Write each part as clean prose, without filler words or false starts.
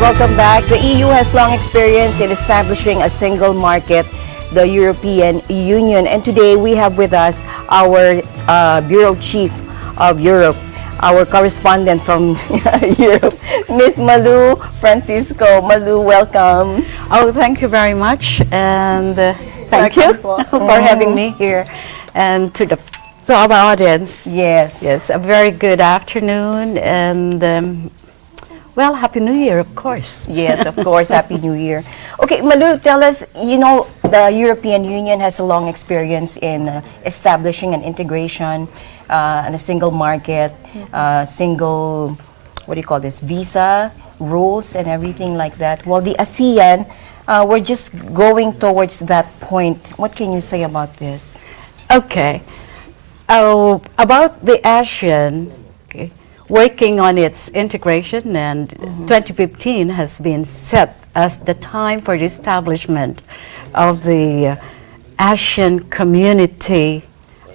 Welcome back. The EU has long experience in establishing a single market, the European Union. And today we have with us our Bureau Chief of Europe, our correspondent from Europe, Miss MALOU Francisco. MALOU, welcome. Oh, thank you very much, and thank you for having me here, and to our audience. Yes, a very good afternoon, and well, Happy New Year, of course. Yes, of course, Happy New Year. Okay, MALOU, tell us, you know, the European Union has a long experience in establishing an integration and a single market, single, what do you call this, visa rules and everything like that. Well, the ASEAN, we're just going towards that point. What can you say about this? Okay. About the ASEAN, okay, working on its integration, and 2015 has been set as the time for the establishment of the ASEAN community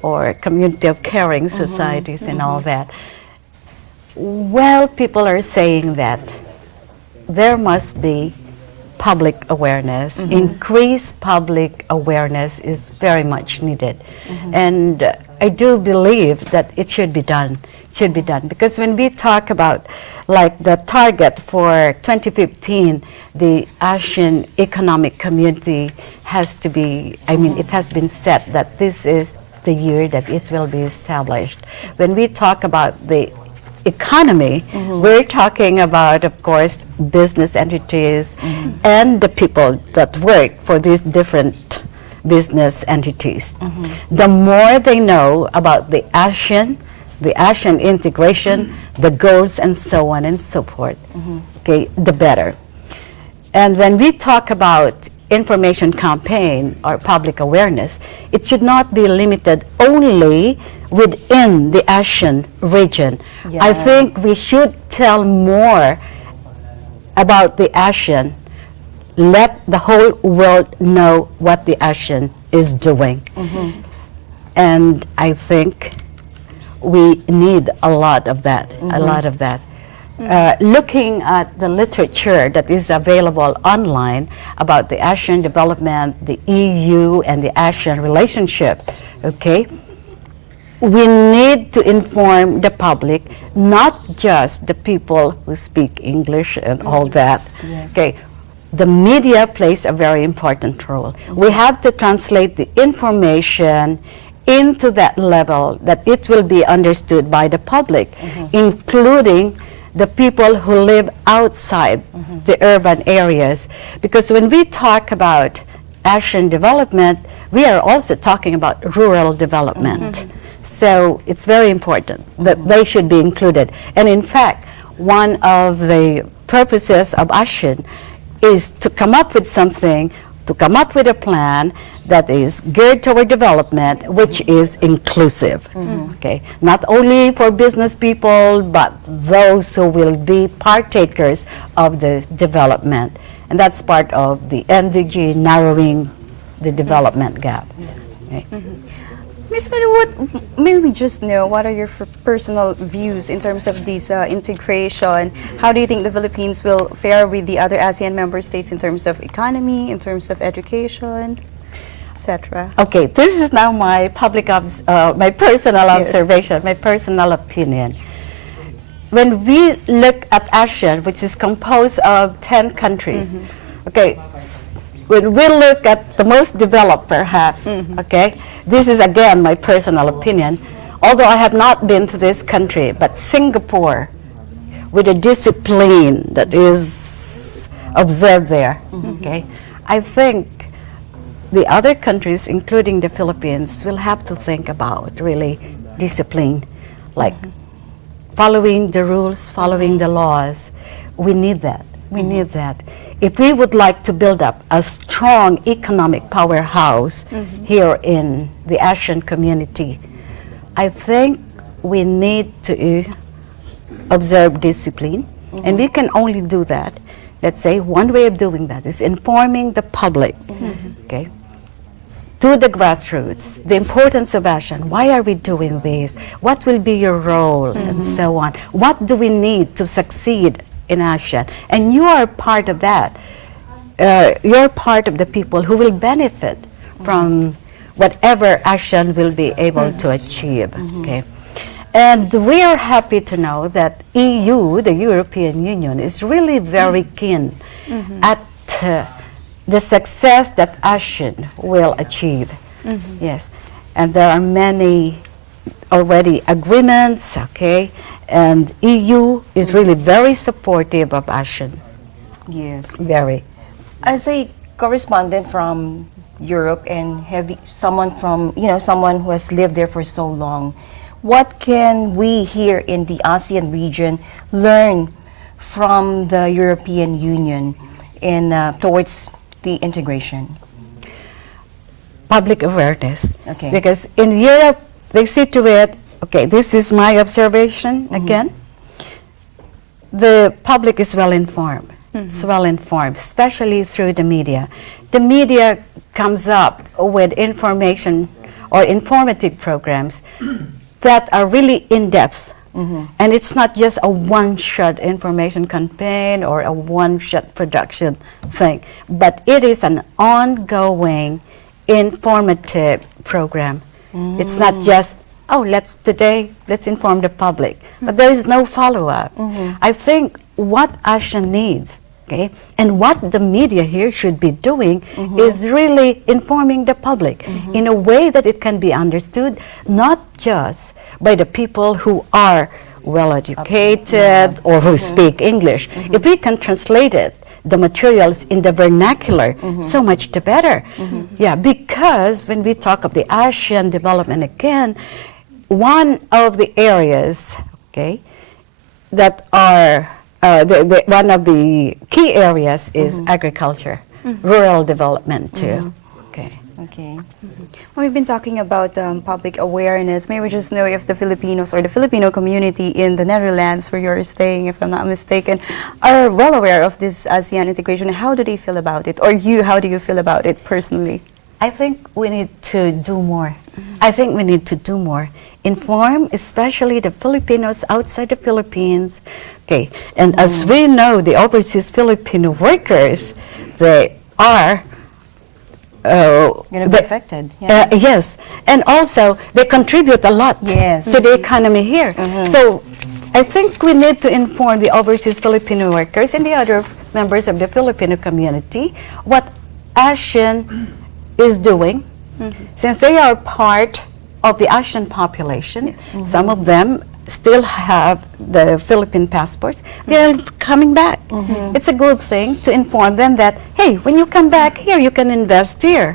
or community of caring societies and all that. Well, people are saying that there must be public awareness. Increased public awareness is very much needed. And I do believe that it should be done. Because when we talk about like the target for 2015, the ASEAN economic community has to be, I mean, it has been set that this is the year that it will be established. When we talk about the economy, we're talking about, of course, business entities and the people that work for these different business entities. The more they know about the ASEAN integration, the goals, and so on and so forth, okay, the better. And when we talk about information campaign or public awareness, it should not be limited only within the ASEAN region. I think we should tell more about the ASEAN. Let the whole world know what the ASEAN is doing. And I think we need a lot of that, looking at the literature that is available online about the ASEAN development, the EU and the ASEAN relationship, okay, we need to inform the public, not just the people who speak English and all that, okay. The media plays a very important role. We have to translate the information into that level that it will be understood by the public, including the people who live outside the urban areas. Because when we talk about ASEAN development, we are also talking about rural development. So it's very important that they should be included. And in fact, one of the purposes of ASEAN is to come up with something, to come up with a plan that is geared toward development, which is inclusive. Okay, not only for business people, but those who will be partakers of the development. And that's part of the MDG, narrowing the development gap. Okay. Ms. MALOU, may we just know what are your personal views in terms of this integration? How do you think the Philippines will fare with the other ASEAN member states in terms of economy, in terms of education, etc.? Okay, this is now my my personal observation, my personal opinion. When we look at ASEAN, which is composed of 10 countries, okay, when we look at the most developed, perhaps, okay, this is again my personal opinion, although I have not been to this country, but Singapore, with a discipline that is observed there, okay, I think the other countries, including the Philippines, will have to think about really discipline, like following the rules, following the laws. We need that. We need that. If we would like to build up a strong economic powerhouse here in the ASEAN community, I think we need to observe discipline, and we can only do that. Let's say one way of doing that is informing the public, okay, to the grassroots, the importance of ASEAN. Why are we doing this? What will be your role, and so on? What do we need to succeed in ASEAN, and you are part of that. You're part of the people who will benefit from whatever ASEAN will be able to achieve. Okay, and we are happy to know that EU, the European Union, is really very keen at the success that ASEAN will achieve. Yes, and there are many already agreements. Okay, and EU is really very supportive of ASEAN. Yes. Very. As a correspondent from Europe and someone from, someone who has lived there for so long, what can we here in the ASEAN region learn from the European Union towards the integration? Public awareness. Okay. Because in Europe, they see to it, okay, this is my observation again, the public is well informed. It's well informed, especially through the media. The media comes up with information or informative programs that are really in-depth. And it's not just a one-shot information campaign or a one-shot production thing, but it is an ongoing informative program. It's not just, let's inform the public, but there is no follow-up. I think what ASEAN needs, okay, and what the media here should be doing is really informing the public in a way that it can be understood not just by the people who are well educated or who speak English. If we can translate it, the materials in the vernacular, so much the better. Yeah, because when we talk of the ASEAN development again, one of the areas, okay, that are one of the key areas is agriculture, rural development too. Okay. Okay. Well, we've been talking about public awareness. May we just know if the Filipinos or the Filipino community in the Netherlands, where you're staying, if I'm not mistaken, are well aware of this ASEAN integration. How do they feel about it? Or how do you feel about it personally? I think we need to do more. I think we need to do more. Inform, especially the Filipinos outside the Philippines. Okay, and as we know, the overseas Filipino workers, they are Going to be affected. Yeah. yes, and also they contribute a lot Yes. to the economy here. So I think we need to inform the overseas Filipino workers and the other members of the Filipino community what ASEAN is doing, since they are part of the ASEAN population. Some of them still have the Philippine passports. They're coming back. It's a good thing to inform them that, hey, when you come back here, you can invest here,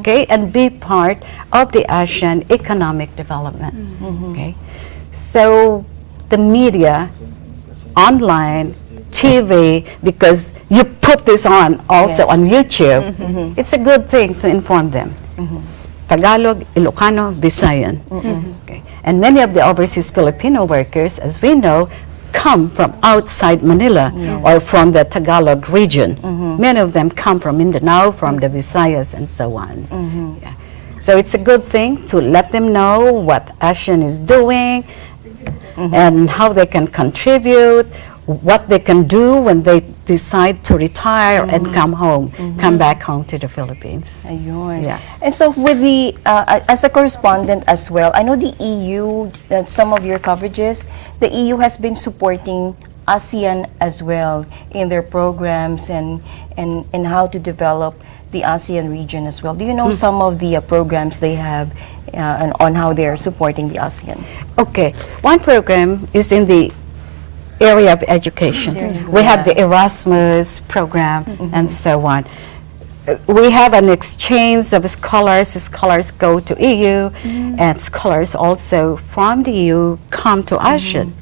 okay, and be part of the ASEAN economic development. Okay, so the media, online, TV, because you put this on also on YouTube, it's a good thing to inform them. Tagalog, Ilocano, Visayan. Okay. And many of the overseas Filipino workers, as we know, come from outside Manila or from the Tagalog region. Many of them come from Mindanao, from the Visayas, and so on. Yeah. So it's a good thing to let them know what ASEAN is doing and how they can contribute, what they can do when they decide to retire and come home, come back home to the Philippines. Ayun. Yeah. And so with the, as a correspondent as well, I know the EU, some of your coverages, the EU has been supporting ASEAN as well in their programs and how to develop the ASEAN region as well. Do you know some of the programs they have and on how they're supporting the ASEAN? Okay. One program is in the area of education. We have the Erasmus program and so on. We have an exchange of scholars. Scholars go to EU and scholars also from the EU come to ASEAN.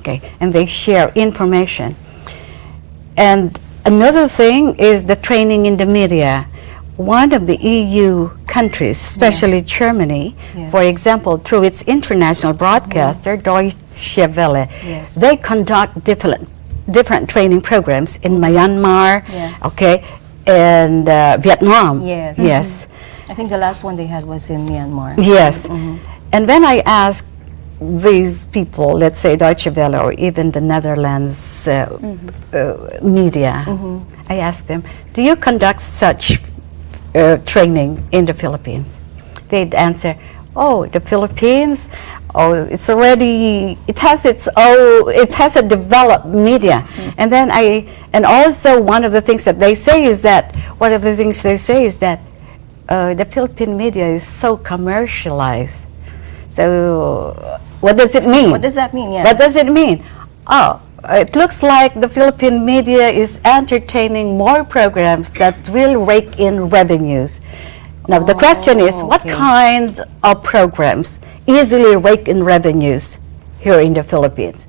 Okay, and they share information. And another thing is the training in the media. One of the EU countries, especially Germany, for example, through its international broadcaster, Deutsche Welle, they conduct different training programs in Myanmar, okay, and Vietnam. Yes. I think the last one they had was in Myanmar. Yes. And when I asked these people, let's say Deutsche Welle or even the Netherlands media, I asked them, do you conduct such training in the Philippines? They'd answer, oh, the Philippines, oh, it has a developed media. And then and also one of the things they say is that the Philippine media is so commercialized. So what does it mean? What does that mean? Yeah. What does it mean? Oh, it looks like the Philippine media is entertaining more programs that will rake in revenues. Now, the question is, what kind of programs easily rake in revenues here in the Philippines?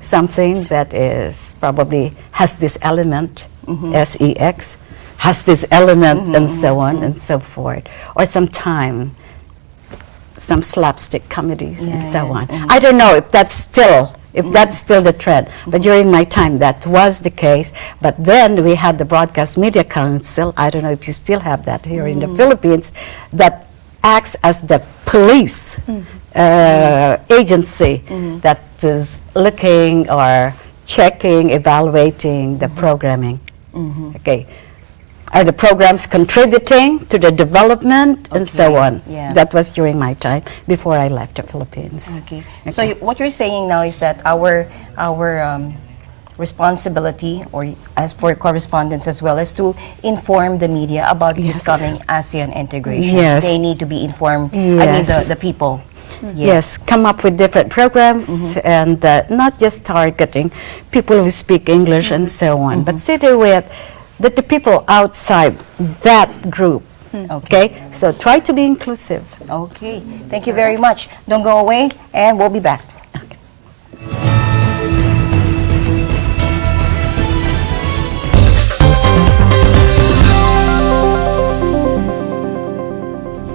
Something that is probably has this element, SEX, has this element, and so on and so forth. Or some slapstick comedies and so on. I don't know if that's still the trend. But during my time, that was the case. But then we had the Broadcast Media Council. I don't know if you still have that here in the Philippines, that acts as the police agency that is looking or checking, evaluating the programming. Okay. Are the programs contributing to the development and so on? Yeah. That was during my time before I left the Philippines. Okay. So what you're saying now is that our responsibility, or as for correspondents as well, is to inform the media about this coming ASEAN integration. Yes. They need to be informed. Yes. I mean, the people. Yes, come up with different programs and not just targeting people who speak English and so on, but sit with the people outside that group. Okay, so try to be inclusive. Okay, thank you very much. Don't go away, and we'll be back.